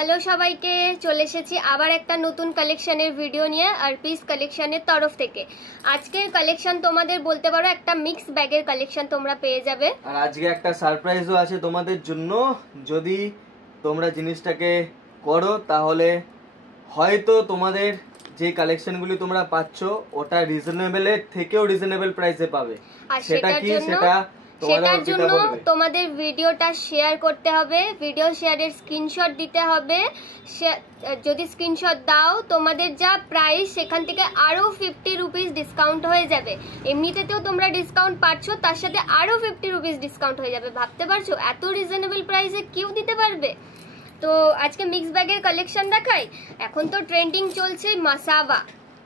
Hello সবাইকে, চলে এসেছি আবার একটা নতুন কালেকশনের ভিডিও নিয়ে আরপিস কালেকশনের তরফ থেকে। আজকের কালেকশন তোমাদের বলতে পারো একটা মিক্স ব্যাগের কালেকশন তোমরা পেয়ে যাবে। আর আজকে একটা সারপ্রাইজও আছে তোমাদের জন্য। যদি তোমরা জিনিসটাকে করো তাহলে হয়তো তোমাদের যে কালেকশনগুলি তোমরা পাচ্ছ ওটা রিজনেবলের থেকেও রিজনেবল প্রাইসে পাবে। আর সেটার জন্য তোমাদের ভিডিওটা শেয়ার করতে হবে, ভিডিও শেয়ারের স্ক্রিনশট দিতে হবে। যদি স্ক্রিনশট দাও তোমাদের যা প্রাইস সেখান থেকে আরো 50 রুপিস ডিসকাউন্ট হয়ে যাবে। এমনিতেও তোমরা ডিসকাউন্ট পাচ্ছ, তার সাথে আরো 50 রুপিস ডিসকাউন্ট হয়ে যাবে। ভাবতে পারছো এত রিজনেবল প্রাইসে কেউ দিতে পারবে? তো আজকে মিক্স ব্যাগের কালেকশন দেখাই। এখন তো ট্রেন্ডিং চলছে মাসাবা,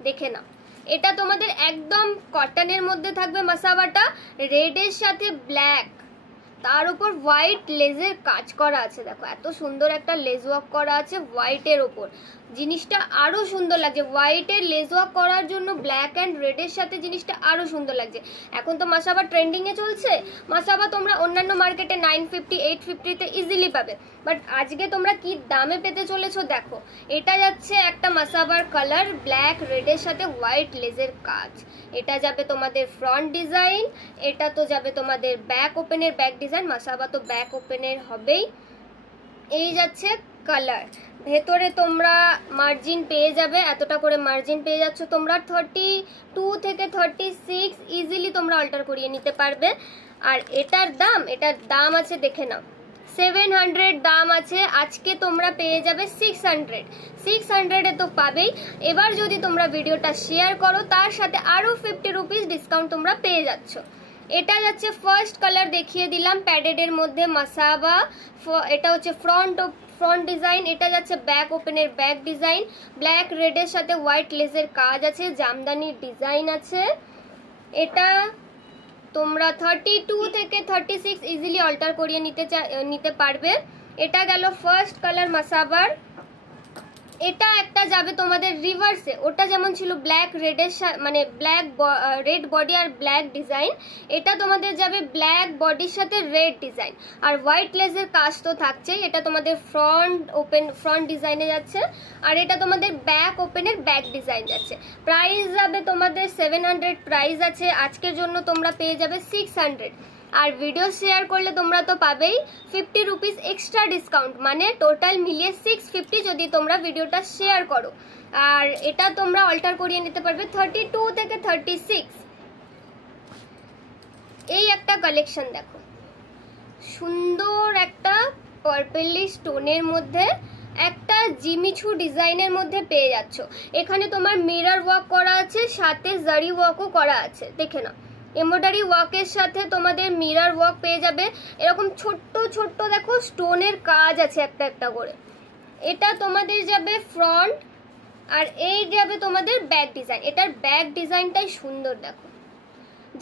দেখে নাও। এটা তোমাদের একদম কটনের মধ্যে থাকবে মাসাবাটা, রেডের সাথে ব্ল্যাক, তার উপর হোয়াইট লেজের কাজ করা আছে। দেখো এত সুন্দর একটা লেজ ওয়ার্ক করা আছে হোয়াইটের ওপর, জিনিসটা আরো সুন্দর লাগছে। হোয়াইটের লেজ ওয়ার্ক করার জন্য ব্ল্যাক অ্যান্ড রেডের সাথে জিনিসটা আরো সুন্দর লাগছে। এখন তো মাসাবা ট্রেন্ডিং এ চলছে। মাসাবা তোমরা অন্যান্য মার্কেটে 950 850-তে ইজিলি পাবে, বাট আজকে তোমরা কি দামে পেতে চলেছো দেখো। এটা যাচ্ছে একটা মাসাবার কালার, ব্ল্যাক রেডের সাথে হোয়াইট লেজের কাজ। এটা যাবে তোমাদের ফ্রন্ট ডিজাইন, এটা তো যাবে তোমাদের ব্যাক ওপেনের ব্যাক ডিজাইন। মাসাবা তো ব্যাক ওপেনের হবেই। এই যাচ্ছে কালার, ভেতরে তোমরা মার্জিন পেয়ে যাবে, এতটা করে মার্জিন পেয়ে যাচ্ছ তোমরা। 32 থেকে 36 ইজিলি তোমরা অল্টার করিয়ে নিতে পারবে। আর এটার দাম আছে দেখে নাও, 700 দাম আছে। আজকে তোমরা পেয়ে যাবে 600 তো পাবেই। এবার যদি তোমরা ভিডিওটা শেয়ার করো তার সাথে আরো 50 রুপিস ডিসকাউন্ট তোমরা পেয়ে যাচ্ছ। এটা যাচ্ছে ফার্স্ট কালার, দেখিয়ে দিলাম প্যাডেড এর মধ্যে মাসাবা। এটা হচ্ছে ফ্রন্ট ডিজাইন, এটা যাচ্ছে ব্যাক ওপেনের ব্যাক ডিজাইন। ব্ল্যাক রেডের সাথে হোয়াইট লেজের কাজ আছে, জামদানির ডিজাইন আছে। এটা তোমরা 32 থেকে 36 ইজিলি অল্টার করিয়ে নিতে পারবে। এটা গেল ফার্স্ট কালার মাসাবার। এটা একটা যাবে তোমাদের রিভার্সে, ওটা যেমন ছিল ব্ল্যাক রেডের মানে ব্ল্যাক রেড বডি আর ব্ল্যাক ডিজাইন, এটা তোমাদের যাবে ব্ল্যাক বডির সাথে রেড ডিজাইন আর হোয়াইট লেজের কাজ তো থাকছেই। এটা তোমাদের ফ্রন্ট ডিজাইনে যাচ্ছে, আর এটা তোমাদের ব্যাক ওপেনের ব্যাক ডিজাইন যাচ্ছে। প্রাইস যাবে তোমাদের 700 প্রাইস আছে, আজকের জন্য তোমরা পেয়ে যাবে 600। আর ভিডিও শেয়ার করলে তোমরা তো পাবেই 50 রুপিস এক্সট্রা ডিসকাউন্ট, মানে টোটাল মিলিয়ে 650 যদি তোমরা ভিডিওটা শেয়ার করো। আর এটা তোমরা অল্টার করিয়ে নিতে পারবে 32 থেকে 36। এই একটা কালেকশন দেখো, সুন্দর একটা পার্পলি স্টোনের মধ্যে একটা জিমিচু ডিজাইনের মধ্যে পেয়ে যাচ্ছ। এখানে তোমার মিরর ওয়ার্ক করা আছে, সাথে জারি ওয়ার্কও করা আছে, দেখে নাও। এমব্রয়ডারি ওয়ার্কের সাথে তোমাদের মিরর ওয়ার্ক পেয়ে যাবে। এরকম ছোট্ট ছোট্ট দেখো স্টোনের কাজ আছে একটা একটা করে। এটা তোমাদের যাবে ফ্রন্ট, আর এই যাবে তোমাদের ব্যাক ডিজাইন। এটার ব্যাক ডিজাইনটাই সুন্দর দেখো।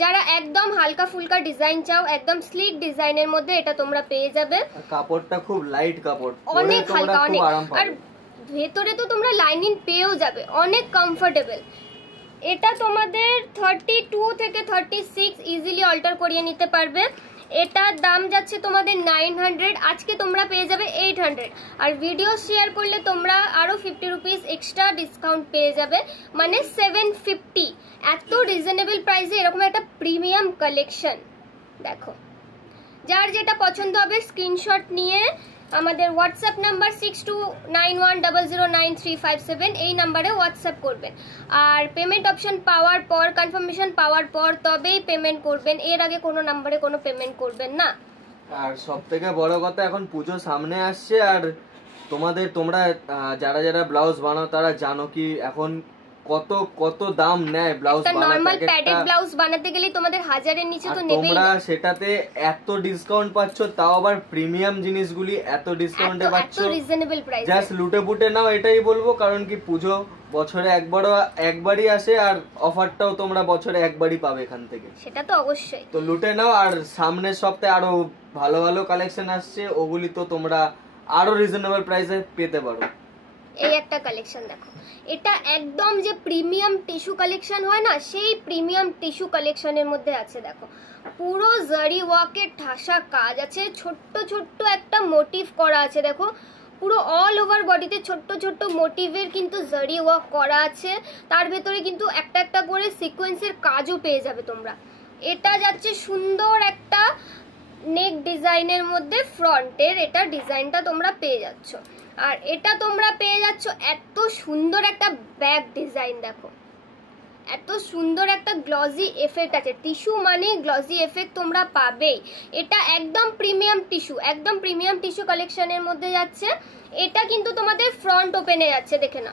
যারা একদম হালকা ফুলকা ডিজাইন চাও, একদম স্লিক ডিজাইনের মধ্যে, এটা তোমরা পেয়ে যাবে। কাপড়টা খুব লাইট কাপড়, অনেক হালকা, অনেক। আর ভেতরে তো তোমরা লাইনিং পেয়েও যাবে, অনেক কমফোর্টেবল। এটা তোমাদের 32 থেকে 36 ইজিলি অল্টার করিয়ে নিতে পারবে। এটার দাম যাচ্ছে তোমাদের 900, আজকে তোমরা পেয়ে যাবে 800। আর ভিডিও শেয়ার করলে তোমরা আরো 50 রুপিস এক্সট্রা ডিসকাউন্ট পেয়ে যাবে, মানে 750। এত রিজনেবল প্রাইসে এরকম একটা প্রিমিয়াম কালেকশন দেখো। যার যেটা পছন্দ হবে স্ক্রিনশট নিয়ে আমাদের হোয়াটসঅ্যাপ নাম্বার 6291009357 এই নাম্বারে হোয়াটসঅ্যাপ করবেন। আর পেমেন্ট অপশন পাওয়ার পর, কনফার্মেশন পাওয়ার পর তবেই পেমেন্ট করবেন, এর আগে কোনো নাম্বারে কোনো পেমেন্ট করবেন না। আর সব থেকে বড় কথা, এখন পুজো সামনে আসছে, আর তোমরা যারা যারা ব্লাউজ বানাও তারা জানো কি এখন কত দাম নেয় ব্লাউজ বানাতে। নরমাল প্যাডেড ব্লাউজ বানাতে গেলে তোমাদের 1000 এর নিচে তো নেবেই। তোমরা সেটাতে এত ডিসকাউন্ট পাচ্ছ, তাও আবার প্রিমিয়াম জিনিসগুলি এত ডিসকাউন্টে পাচ্ছ, এত রিজনেবল প্রাইস। জাস্ট লুটে পুটে নাও, এটাই বলবো। কারণ কি পুজো বছরে একবারই আসে, আর অফারটাও তোমরা বছরে একবারই পাবে এখান থেকে, সেটা তো অবশ্যই। তো লুটে নাও। আর সামনের সপ্তাহে আরো ভালো ভালো কালেকশন আসছে, ওগুলি তো তোমরা আরো রিজনেবল প্রাইসে পেতে পারো। এই একটা কালেকশন দেখো, এটা একদম যে প্রিমিয়াম টিস্যু কালেকশন হয় না, সেই প্রিমিয়াম টিস্যু কালেকশনের মধ্যে আছে দেখো। পুরো জারি ওয়ার্কের ঠাসা কাজ আছে, ছোট্ট ছোট্ট একটা মোটিভ করা আছে দেখো। পুরো অল ওভার ওভার বডিতে ছোট্ট ছোট্ট মোটিভের কিন্তু জারি ওয়ার্ক করা আছে, তার ভেতরে কিন্তু একটা একটা করে সিকোয়েন্সের কাজও পেয়ে যাবে তোমরা। এটা যাচ্ছে সুন্দর একটা নেক ডিজাইনের মধ্যে, ফ্রন্টের এটা ডিজাইনটা তোমরা পেয়ে যাচ্ছ। আর এটা তোমরা পেয়ে যাচ্ছ এত সুন্দর একটা ব্যাক ডিজাইন, দেখো এত সুন্দর একটা গ্লজি এফেক্ট আছে। টিস্যু মানে গ্লজি এফেক্ট তোমরা পাবেই। এটা একদম প্রিমিয়াম টিস্যু, একদম প্রিমিয়াম টিস্যু কালেকশনের মধ্যে যাচ্ছে। এটা কিন্তু তোমাদের ফ্রন্ট ওপেনে যাচ্ছে, দেখে না,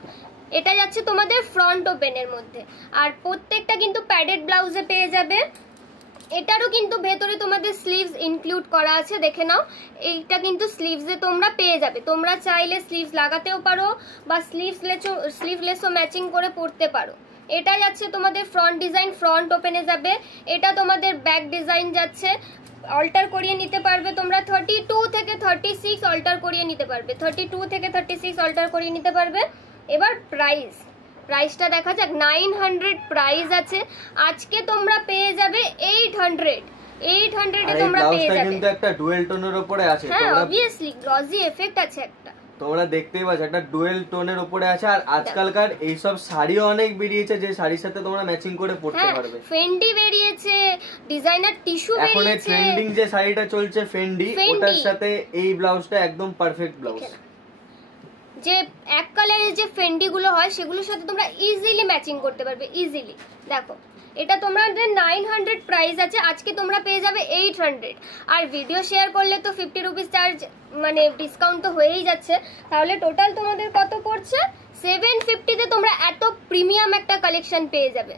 এটা যাচ্ছে তোমাদের ফ্রন্ট ওপেনের মধ্যে। আর প্রত্যেকটা কিন্তু প্যাডেড ব্লাউজে পেয়ে যাবে। এটারও কিন্তু ভেতরে তোমাদের স্লিভস ইনক্লুড করা আছে, দেখে নাও। এইটা কিন্তু স্লিভসে তোমরা পেয়ে যাবে। তোমরা চাইলে স্লিভস লাগাতেও পারো বা স্লিভলেসও ম্যাচিং করে পরতে পারো। এটা যাচ্ছে তোমাদের ফ্রন্ট ডিজাইন, ফ্রন্ট ওপেনে যাবে। এটা তোমাদের ব্যাক ডিজাইন যাচ্ছে, অল্টার করিয়ে নিতে পারবে তোমরা। 32 থেকে 36 অল্টার করিয়ে নিতে পারবে, 32 থেকে 36 অল্টার করিয়ে নিতে পারবে। এবার প্রাইসটা দেখা যাক। 900 প্রাইস আছে, আজকে তোমরা পেয়ে যাবে 800 এ তোমরা পেয়ে যাবে। কিন্তু একটা ডুয়েল টোনের উপরে আছে, হ্যাঁ অবভিয়াসলি গ্লজি এফেক্ট আছে একটা, তোমরা দেখতেই পাচ্ছ একটা ডুয়েল টোনের উপরে আছে। আর আজকালকার এইসব শাড়িও অনেক বেরিয়েছে যে শাড়ির সাথে তোমরা ম্যাচিং করে পরতে পারবে। ফেন্ডি বেরিয়েছে, ডিজাইনার টিস্যু বেরিয়েছে। এখন ট্রেন্ডিং যে শাড়িটা চলছে ফেন্ডি, ওটার সাথে এই ব্লাউজটা একদম পারফেক্ট ব্লাউজ। যে এক কালারের যে ফেন্ডি গুলো হয় সেগুলোর সাথে তোমরা ইজিলি ম্যাচিং করতে পারবে, ইজিলি। দেখো এটা তোমাদের 900 প্রাইস আছে, আজকে তোমরা পেয়ে যাবে 800। আর ভিডিও শেয়ার করলে তো 50 রুপিস চার্জ মানে ডিসকাউন্ট তো হয়েই যাচ্ছে। তাহলে টোটাল তোমাদের কত পড়ছে? 750 তে তোমরা এত প্রিমিয়াম একটা কালেকশন পেয়ে যাবে।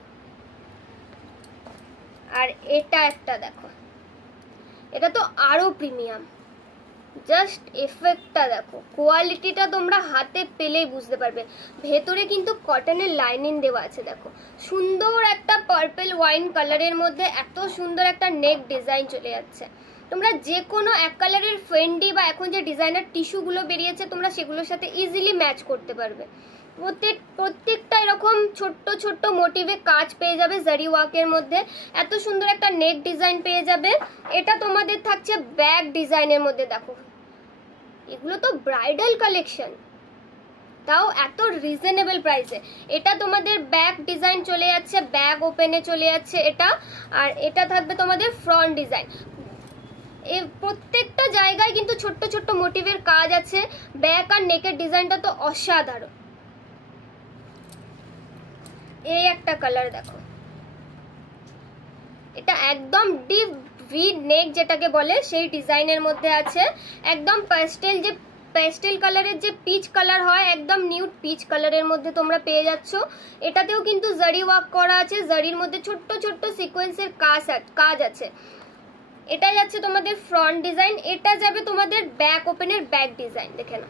আর এটা একটা দেখো, এটা তো আরো প্রিমিয়াম। জাস্ট এফেক্টটা দেখো, কোয়ালিটিটা তোমরা হাতে পেলেই বুঝতে পারবে। ভেতরে কিন্তু কটনের লাইনিং দেওয়া আছে, দেখো সুন্দর একটা পার্পল ওয়াইন কালারের মধ্যে এত সুন্দর একটা নেক ডিজাইন চলে যাচ্ছে। তোমরা যে কোনো এক কালারের ফেন্ডি বা এখন যে ডিজাইনার টিস্যুগুলো বেরিয়েছে তোমরা সেগুলোর সাথে ইজিলি ম্যাচ করতে পারবে। প্রত্যেকটা এরকম ছোট্ট ছোট্ট মোটিভে কাজ পেয়ে যাবে জারি ওয়ার্কের মধ্যে। এত সুন্দর একটা নেক ডিজাইন পেয়ে যাবে। এটা তোমাদের থাকছে ব্যাক ডিজাইনের মধ্যে, দেখো এগুলো তো ব্রাইডাল কালেকশন, তাও এত রিজনেবল প্রাইসে। এটা তোমাদের ব্যাক ডিজাইন চলে যাচ্ছে, ব্যাক ওপেনে চলে যাচ্ছে এটা। আর এটা থাকবে তোমাদের ফ্রন্ট ডিজাইন। এই প্রত্যেকটা জায়গায় কিন্তু ছোট্ট ছোট্ট মোটিভের কাজ আছে। ব্যাক আর নেকের ডিজাইনটা তো অসাধারণ। এই একটা কালার দেখো, এটা একদম ডিপ ভি নেক যেটাকে বলে সেই ডিজাইনের মধ্যে আছে। একদম প্যাস্টেল কালারের যে পিচ কালার হয়, একদম নিউড পিচ কালারের মধ্যে তোমরা পেয়ে যাচ্ছ। এটাতেও কিন্তু জারি ওয়ার্ক করা আছে, জারির মধ্যে ছোট্ট ছোট্ট সিকোয়েন্সের কাজ আছে। এটা যাচ্ছে তোমাদের ফ্রন্ট ডিজাইন, এটা যাবে তোমাদের ব্যাক ওপেনের ব্যাক ডিজাইন, দেখে না।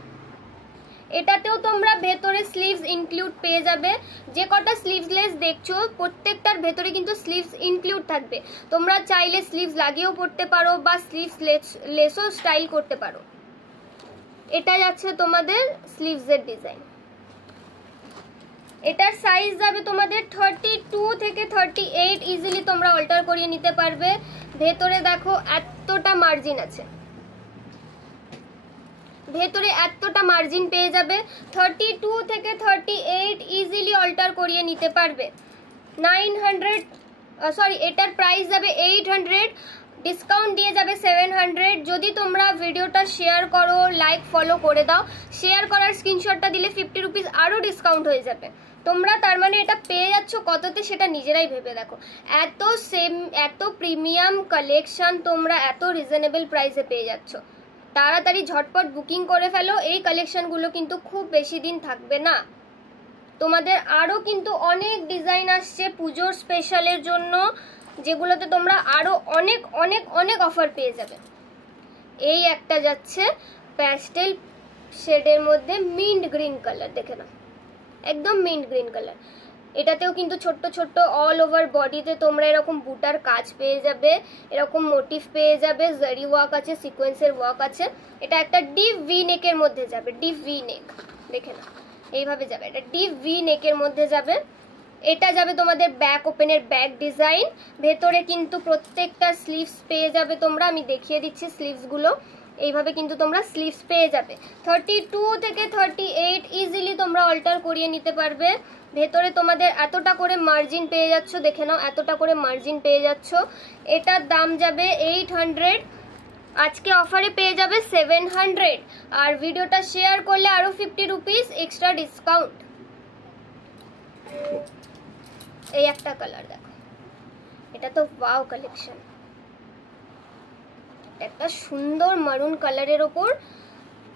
এটাতেও তোমরা ভেতরে স্লিভস ইনক্লুড পেয়ে যাবে। যে কটা স্লিভসলেস দেখছো প্রত্যেকটার ভেতরে কিন্তু স্লিভস ইনক্লুড থাকবে। তোমরা চাইলে স্লিভস লাগিয়েও পড়তে পারো বা স্লিভস লেসও স্টাইল করতে পারো। এটা যাচ্ছে তোমাদের স্লিভসের ডিজাইন। এটার সাইজ যাবে তোমাদের 32 থেকে 38, ইজিলি তোমরা অল্টার করিয়ে নিতে পারবে। ভেতরে দেখো এতটা মার্জিন আছে, ভেতরে এতটা মার্জিন পেয়ে যাবে। 32 থেকে 38 ইজিলি অল্টার করিয়ে নিতে পারবে। 900 এটার প্রাইস যাবে 800, ডিসকাউন্ট দিয়ে যাবে 700। যদি তোমরা ভিডিওটা শেয়ার করো, লাইক ফলো করে দাও, শেয়ার করার স্ক্রিনশটটা দিলে 50 রুপিস আরও ডিসকাউন্ট হয়ে যাবে। তোমরা তার মানে এটা পেয়ে যাচ্ছ কততে সেটা নিজেরাই ভেবে দেখো। এত প্রিমিয়াম কালেকশন তোমরা এত রিজনেবল প্রাইসে পেয়ে যাচ্ছ। তাড়াতাড়ি ঝটপট বুকিং করে ফেলো, এই কালেকশনগুলো কিন্তু খুব বেশি দিন থাকবে না। তোমাদের আরও কিন্তু অনেক ডিজাইন আসছে পুজোর স্পেশালের জন্য, যেগুলোতে তোমরা আরও অনেক অনেক অনেক অফার পেয়ে যাবে। এই একটা যাচ্ছে প্যাস্টেল শেডের মধ্যে মিন্ট গ্রিন কালার, দেখে না একদম মিন্ট গ্রিন কালার। এটাতেও কিন্তু ছোট্ট ছোট্ট অল ওভার বডিতে তোমরা এরকম বুটার কাজ পেয়ে যাবে, এরকম মোটিভ পেয়ে যাবে, জারি ওয়ার্ক আছে, সিকোয়েন্সের ওয়ার্ক আছে। এটা একটা ডিপ ভি নেকের মধ্যে যাবে, ডিপ ভি নেক, দেখে না এইভাবে যাবে, এটা ডিপ ভি নেকের মধ্যে যাবে। এটা যাবে তোমাদের ব্যাক ওপেনের ব্যাক ডিজাইন। ভেতরে কিন্তু প্রত্যেকটা স্লিভস পেয়ে যাবে তোমরা, আমি দেখিয়ে দিচ্ছি স্লিভসগুলো। এইভাবে কিন্তু তোমরা স্লিভস পেয়ে যাবে। 32 থেকে 38 ইজিলি তোমরা অল্টার করিয়ে নিতে পারবে। ভেতরে তোমাদের এতটা করে মার্জিন পেয়ে যাচ্ছ, দেখে নাও এতটা করে মার্জিন পেয়ে যাচ্ছ। এটার দাম যাবে 800, আজকে অফারে পেয়ে যাবে 700, আর ভিডিওটা শেয়ার করলে আরো 50 রুপিস এক্সট্রা ডিসকাউন্ট। এই একটা কালার দেখো, এটা তো ওয়াও কালেকশন, একটা সুন্দর মারুন কালারের ওপর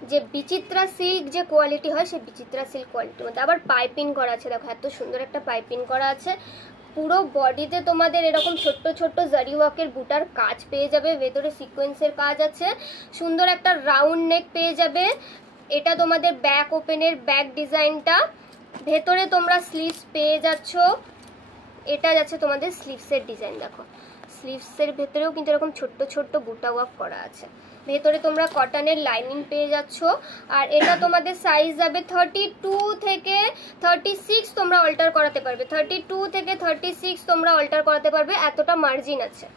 যে বিচিত্রা সিল্ক যে কোয়ালিটি হয়, সেই বিচিত্রা সিল্ক কোয়ালিটির মধ্যে আবার পাইপিং করা আছে। দেখো এত সুন্দর একটা পাইপিং করা আছে। পুরো বডিতে তোমাদের এরকম ছোট্ট ছোট্ট জারি ওয়ার্কের বুটার কাজ পেয়ে যাবে, ভেতরে সিকোয়েন্সের কাজ আছে, সুন্দর একটা রাউন্ড নেক পেয়ে যাবে। এটা তোমাদের ব্যাক ওপেনের ব্যাক ডিজাইনটা, ভেতরে তোমরা স্লিভস পেয়ে যাচ্ছ। এটা যাচ্ছে তোমাদের স্লিভসের ডিজাইন, দেখো স্লিভসের ভেতরেও কিন্তু এরকম ছোট্ট ছোট্ট বুটা ওয়ার্ক করা আছে। ভেতরে তোমরা কটনের লাইনিং পেয়ে যাচ্ছ। আর এটা তোমাদের সাইজ যাবে 32 থেকে 36 তোমরা অল্টার করাতে পারবে। 32 থেকে 36 তোমরা অল্টার করাতে পারবে, এতটা মার্জিন আছে।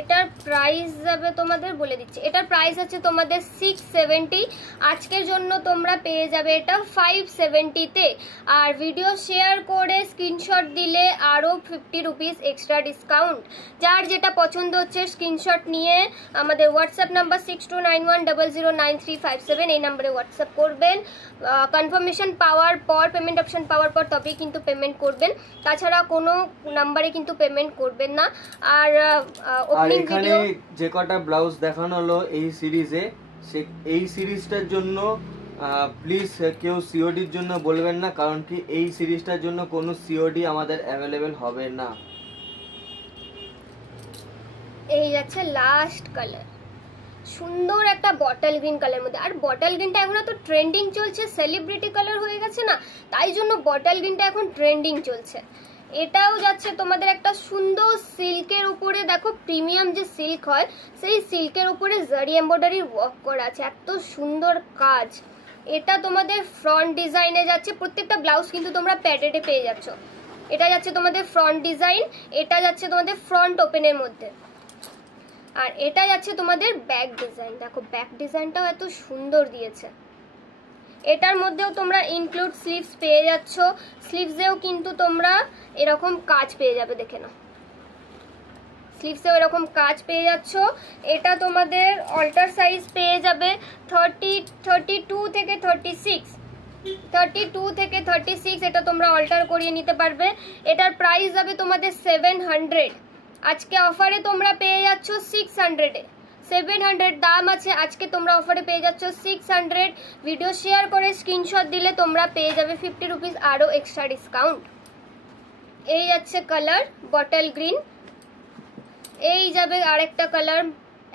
এটার প্রাইস যাবে তোমাদের বলে দিচ্ছি, এটার প্রাইস আছে তোমাদের 670, আজকের জন্য তোমরা পেয়ে যাবে এটা 570-তে। আর ভিডিও শেয়ার করে স্ক্রিনশট দিলে আরও 50 রুপিস এক্সট্রা ডিসকাউন্ট। যার যেটা পছন্দ হচ্ছে স্ক্রিনশট নিয়ে আমাদের হোয়াটসঅ্যাপ নাম্বার 6291009357 এই নাম্বারে হোয়াটসঅ্যাপ করবেন। কনফার্মেশন পাওয়ার পর, পেমেন্ট অপশন পাওয়ার পর তবেই কিন্তু পেমেন্ট করবেন, তাছাড়া কোনো নাম্বারে কিন্তু পেমেন্ট করবেন না। আর এখানে যে কটা ব্লাউজ দেখানো হলো এই সিরিজে, এই সিরিজটার জন্য প্লিজ কেউ সিওডির জন্য বলবেন না, কারণ কি এই সিরিজটার জন্য কোনো সিওডি আমাদের অ্যাভেলেবেল হবে না। এই যাচ্ছে লাস্ট কালার, সুন্দর একটা বটল গ্রিন কালার মধ্যে। আর বটল গ্রিনটা এখন তো ট্রেন্ডিং চলছে, সেলিব্রিটি কালার হয়ে গেছে না, তাই জন্য বটল গ্রিনটা এখন ট্রেন্ডিং চলছে। এটাও যাচ্ছে তোমাদের একটা সুন্দর সিল্কের উপরে, দেখো প্রিমিয়াম যে সিল্ক হয় সেই সিল্কের উপরে জারি এমব্রয়ডারি ওয়ার্ক করা আছে, এত সুন্দর কাজ। এটা তোমাদের ফ্রন্ট ডিজাইনে যাচ্ছে, প্রত্যেকটা ব্লাউজ কিন্তু তোমরা প্যাডেডে পেয়ে যাচ্ছ। এটা যাচ্ছে তোমাদের ফ্রন্ট ডিজাইন, এটা যাচ্ছে তোমাদের ফ্রন্ট ওপেনের মধ্যে, আর এটা যাচ্ছে তোমাদের ব্যাক ডিজাইন। দেখো ব্যাক ডিজাইনটাও এত সুন্দর দিয়েছে। এটার মধ্যেও তোমরা ইনক্লুড স্লিভস পেয়ে যাচ্ছ, স্লিভসেও কিন্তু তোমরা এরকম কাজ পেয়ে যাবে, দেখে নাও স্লিভসেও এরকম কাজ পেয়ে যাচ্ছ। এটা তোমাদের অল্টার সাইজ পেয়ে যাবে 32 থেকে 36, 32 থেকে 36 এটা তোমরা অল্টার করিয়ে নিতে পারবে। এটার প্রাইস যাবে তোমাদের 700, আজকে অফারে তোমরা পেয়ে যাচ্ছ 600-এ। 700 দাম আছে, আজকে তোমরা অফারে পেয়ে যাচ্ছ 600। ভিডিও শেয়ার করে স্ক্রিনশট দিলে তোমরা পেয়ে যাবে 50 রুপিস আরও এক্সট্রা ডিসকাউন্ট। এই যাচ্ছে কালার বটল গ্রিন। এই যাবে আরেকটা কালার,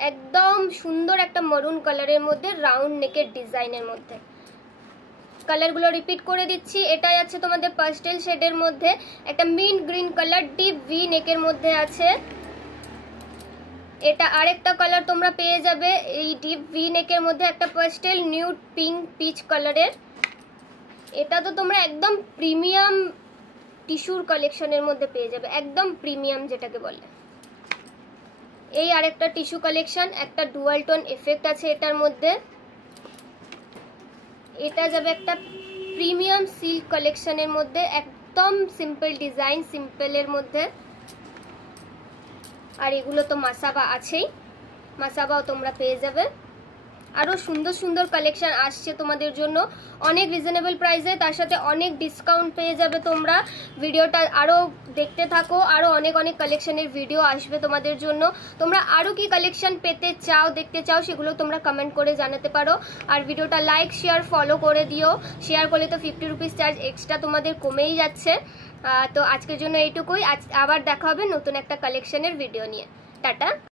একদম সুন্দর একটা মরুন কালারের মধ্যে রাউন্ড নেকের ডিজাইনের মধ্যে। কালারগুলো রিপিট করে দিচ্ছি। এটা যাচ্ছে তোমাদের পাস্টেল শেডের মধ্যে, একটা mint green colour deep V নেকের মধ্যে আছে। এটা আরেকটা কালার তোমরা পেয়ে যাবে এই ডিপ ভি নেকের মধ্যে, একটা পাস্টেল নিউড পিঙ্ক পিচ কালারের। এটা তো তোমরা একদম প্রিমিয়াম টিস্যুর কালেকশনের মধ্যে পেয়ে যাবে, একদম প্রিমিয়াম যেটাকে বলে। এই আরেকটা টিস্যু কালেকশন, একটা ডুয়াল টোন এফেক্ট আছে এটার মধ্যে। এটা যাবে একটা প্রিমিয়াম সিল্ক কালেকশনের মধ্যে, একদম সিম্পল ডিজাইন, সিম্পলের মধ্যে। আর এগুলো তো মাসাবা আছেই, মাসাবাও তোমরা পেয়ে যাবে। আরও সুন্দর সুন্দর কালেকশন আসছে তোমাদের জন্য অনেক রিজনেবল প্রাইসে, তার সাথে অনেক ডিসকাউন্ট পেয়ে যাবে তোমরা। ভিডিওটা আরও দেখতে থাকো, আরও অনেক অনেক কালেকশনের ভিডিও আসবে তোমাদের জন্য। তোমরা আরও কি কালেকশন পেতে চাও, দেখতে চাও, সেগুলো তোমরা কমেন্ট করে জানাতে পারো। আর ভিডিওটা লাইক শেয়ার ফলো করে দিও, শেয়ার করলে তো 50 রুপিস চার্জ এক্সট্রা তোমাদের কমেই যাচ্ছে। তো আজকের জন্য এইটুকুই, আবার দেখা হবে নতুন একটা কালেকশনের ভিডিও নিয়ে। টাটা।